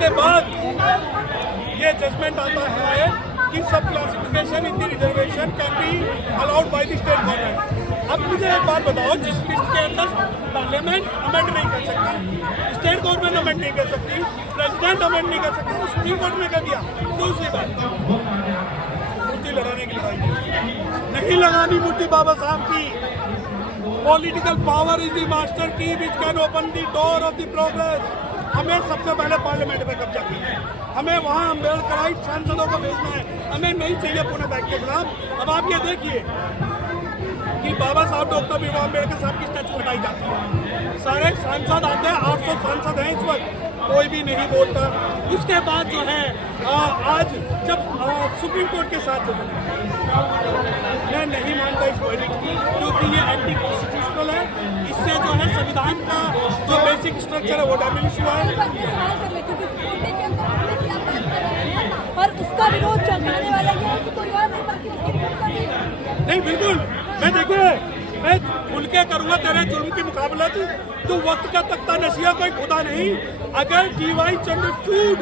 के बाद ये जजमेंट आता है कि सब classification in the reservation can be allowed by the state government. अब मुझे एक बात बताओ, जिस लिस्ट के अंदर पार्लियामेंट अमेंड नहीं कर सकती, स्टेट गवर्नमेंट अमेंड नहीं कर सकती, प्रेसिडेंट अमेंड नहीं कर सकता, तो सुप्रीम कोर्ट में कर दिया। दूसरी बात, मुट्ठी लड़ाने की लड़ाई नहीं लगानी, मुट्ठी बाबा साहब की। Political power is the master key which can open the door of the progress. हमें सबसे पहले पार्लियामेंट में कब्जा किया है, हमें वहाँ अम्बेडकराइट सांसदों को भेजना है, हमें नहीं चाहिए पुणे बैठ के गुलाम। अब आप ये देखिए कि बाबा साहब डॉक्टर भीमराव अम्बेडकर साहब की स्टैचू हटाई जाती है, सारे सांसद आते हैं, 800 सांसद हैं इस वक्त, कोई भी नहीं बोलता। उसके बाद जो है आज जब सुप्रीम कोर्ट के साथ मैं नहीं मानता इस वर्डिक्ट की, क्योंकि ये एंटी कॉन्स्टिट्यूशनल है। इससे जो है संविधान का जो बेसिक स्ट्रक्चर है वो डैमेज हुआ है। और उसका विरोध जगाने वाला ये है कि कोई और नहीं बल्कि नहीं, बिल्कुल मैं देखिए, मैं खुल के करूँगा तेरे जुर्म की मुकाबला। तू वक्त का तख्ता नशिया, कोई खुदा नहीं। अगर डीवाई चंद्रचूड़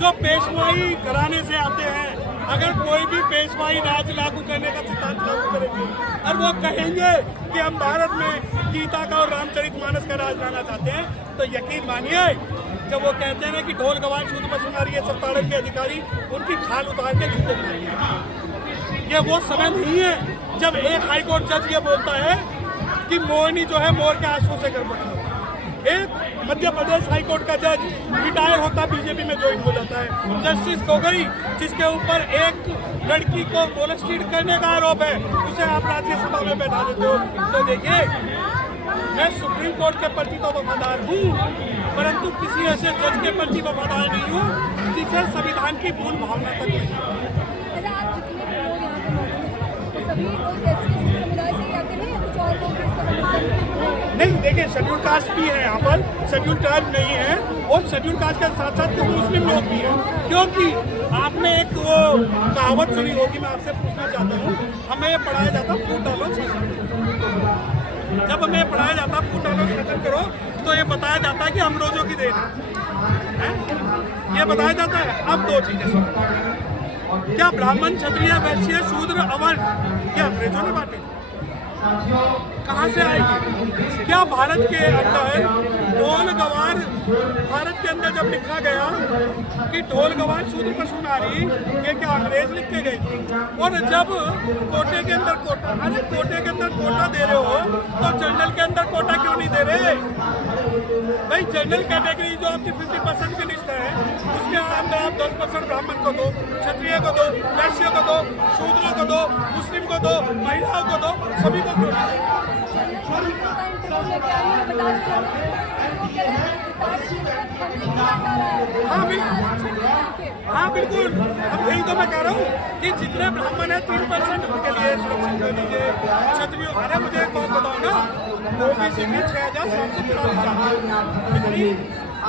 जो पेशवाई घराने से आते हैं, अगर कोई भी पेशवाई राज लागू करने का सिद्धांत लागू करेंगे और वो कहेंगे कि हम भारत में गीता का और रामचरितमानस का राज लाना चाहते हैं, तो यकीन मानिए जब वो कहते हैं ना कि ढोल गवार शुद्ध मशीनरी है, सब ताड़न के अधिकारी उनकी खाल उतार के जूते मारेंगे। ये वो समय नहीं है जब एक हाईकोर्ट जज ये बोलता है कि मोरनी जो है मोर के आंसू से कर पड़ी। एक मध्य प्रदेश हाईकोर्ट का जज रिटायर होता बीजेपी में ज्वाइन हो जाता है। जस्टिस गोगोई, जिसके ऊपर एक लड़की को मोलेस्टेड करने का आरोप है, उसे आप राज्यसभा में बैठा देते हो। तो देखिए, मैं सुप्रीम कोर्ट के प्रति तो वफादार हूँ, परंतु किसी ऐसे जज के प्रति वफादार नहीं हूँ जिसे संविधान की मूल भावना तक नहीं। देखिए, शेड्यूल कास्ट भी है यहाँ पर, शेड्यूल ट्राइब नहीं है, और शेड्यूल कास्ट के साथ साथ कुछ मुस्लिम लोग भी हैं। क्योंकि आपने एक वो कहावत सुनी होगी, मैं आपसे पूछना चाहता हूँ, हमें पढ़ाया जाता फूट डालो शासन। जब हमें पढ़ाया जाता फूट डालो शासन करो, तो ये बताया जाता है कि अंग्रेजों की देन है, ये बताया जाता है। अब दो चीजें, क्या ब्राह्मण क्षत्रिय वैश्य शूद्र अवर्ण क्या अंग्रेजों ने बांटे? कहाँ से आएगी? क्या भारत के अंदर ढोल गवार, भारत के अंदर जब लिखा गया कि ढोल गवार शूद्र मशीनरी, ये क्या अंग्रेज लिख के गए थे? और जब कोटे के अंदर कोटा, अरे कोटे के अंदर कोटा दे रहे हो तो जनरल के अंदर कोटा क्यों नहीं दे रहे भाई? जनरल कैटेगरी जो आपकी 50% की लिस्ट है, उसके अंदर आप 10% ब्राह्मण को दो, क्षत्रिय को दो, वैश्य को दो, शूद्र को दो, मुस्लिम को दो, महिलाओं को दो, सभी को दो। हाँ बिल्कुल, अब यही तो मैं कह रहा हूँ कि जितने ब्राह्मण है 3% उनके लिए सुरक्षित कर दीजिए। क्षत्रियो, अरे मुझे एक बात बताओ ना, ओबीसी में 6,743 कितनी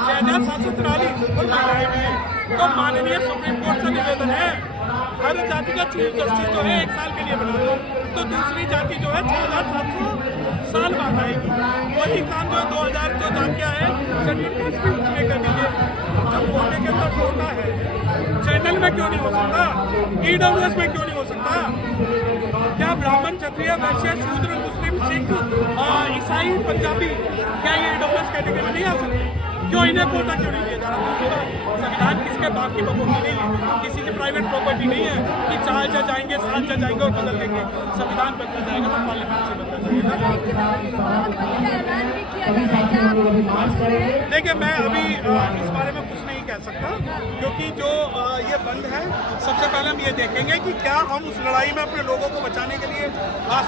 6,743 और महिलाएं भी। तो माननीय सुप्रीम कोर्ट से निवेदन है, हर जाति का चीफ जस्टिस जो है 1 साल के लिए बना दो, तो दूसरी जाति जो है 6,700 साल बाद आएगी। वही काम जो 2000 जो जातियाँ हैं शेड्यूल कास्ट भी उसमें कर दीजिए। जब कोटे के अंदर कोटा है, जनरल में क्यों नहीं हो सकता? ईडब्ल्यूएस में क्यों नहीं हो सकता? क्या ब्राह्मण क्षत्रिय वैश्य शूद्र मुस्लिम सिख ईसाई पंजाबी क्या ये ईडब्ल्यूएस कैटेगरी में नहीं आ सकते? क्यों इन्हें कोटा क्यों नहीं दिया जा रहा? संविधान किसके बाप की प्रॉपर्टी नहीं है, किसी की प्राइवेट प्रॉपर्टी नहीं है कि 4 जज आएंगे 7 जज आएंगे और बदल देंगे। संविधान बदला जाएगा तो पार्लियामेंट से बदला जाएगा। देखिए, मैं अभी इस बारे में कुछ नहीं कह सकता, क्योंकि जो ये बंद है, सबसे पहले हम ये देखेंगे कि क्या हम उस लड़ाई में अपने लोगों को बचाने के लिए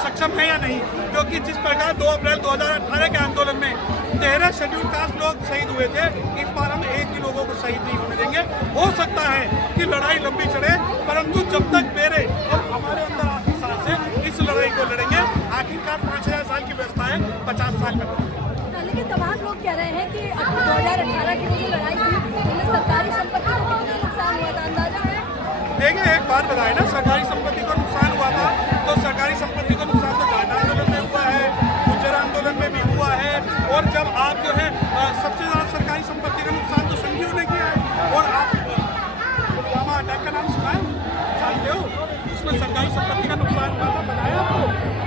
सक्षम है या नहीं। क्योंकि जिस प्रकार 2 अप्रैल 2018 के आंदोलन में 13 शेड्यूल कास्ट लोग शहीद हुए थे, इस बार हम एक भी लोगों को शहीद नहीं होने देंगे। हो सकता है कि लड़ाई लंबी चढ़े, परंतु जब तक मेरे और हमारे अंदर आखिरी सांस है, इस लड़ाई को लड़ेंगे। आखिरकार 5,000 साल की व्यवस्था है, 50 साल में। लेकिन तमाम लोग कह रहे हैं कि 2018 की जो लड़ाई थी, उनमें सरकारी संपत्ति को कितना नुकसान हुआ था, अंदाजा है? देखिए, एक बात बताए ना, सरकारी संपत्ति को नुकसान हुआ था, तो सरकारी संपत्ति को नुकसान तो झारखंड आंदोलन में हुआ है, गुर्जर आंदोलन में भी हुआ है। और जब आप जो है सबसे ज़्यादा सरकारी संपत्ति का नुकसान तो संघियों ने किया है, और सरकारी संपत्ति का नुकसान हुआ था, बताया आपको?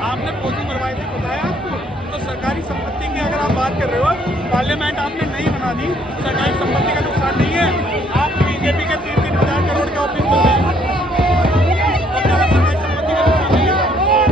आपने फौजी मरवाए थे, बताया आपको? तो सरकारी संपत्ति की अगर आप बात कर रहे हो, पार्लियामेंट आपने नहीं बना दी, सरकारी संपत्ति का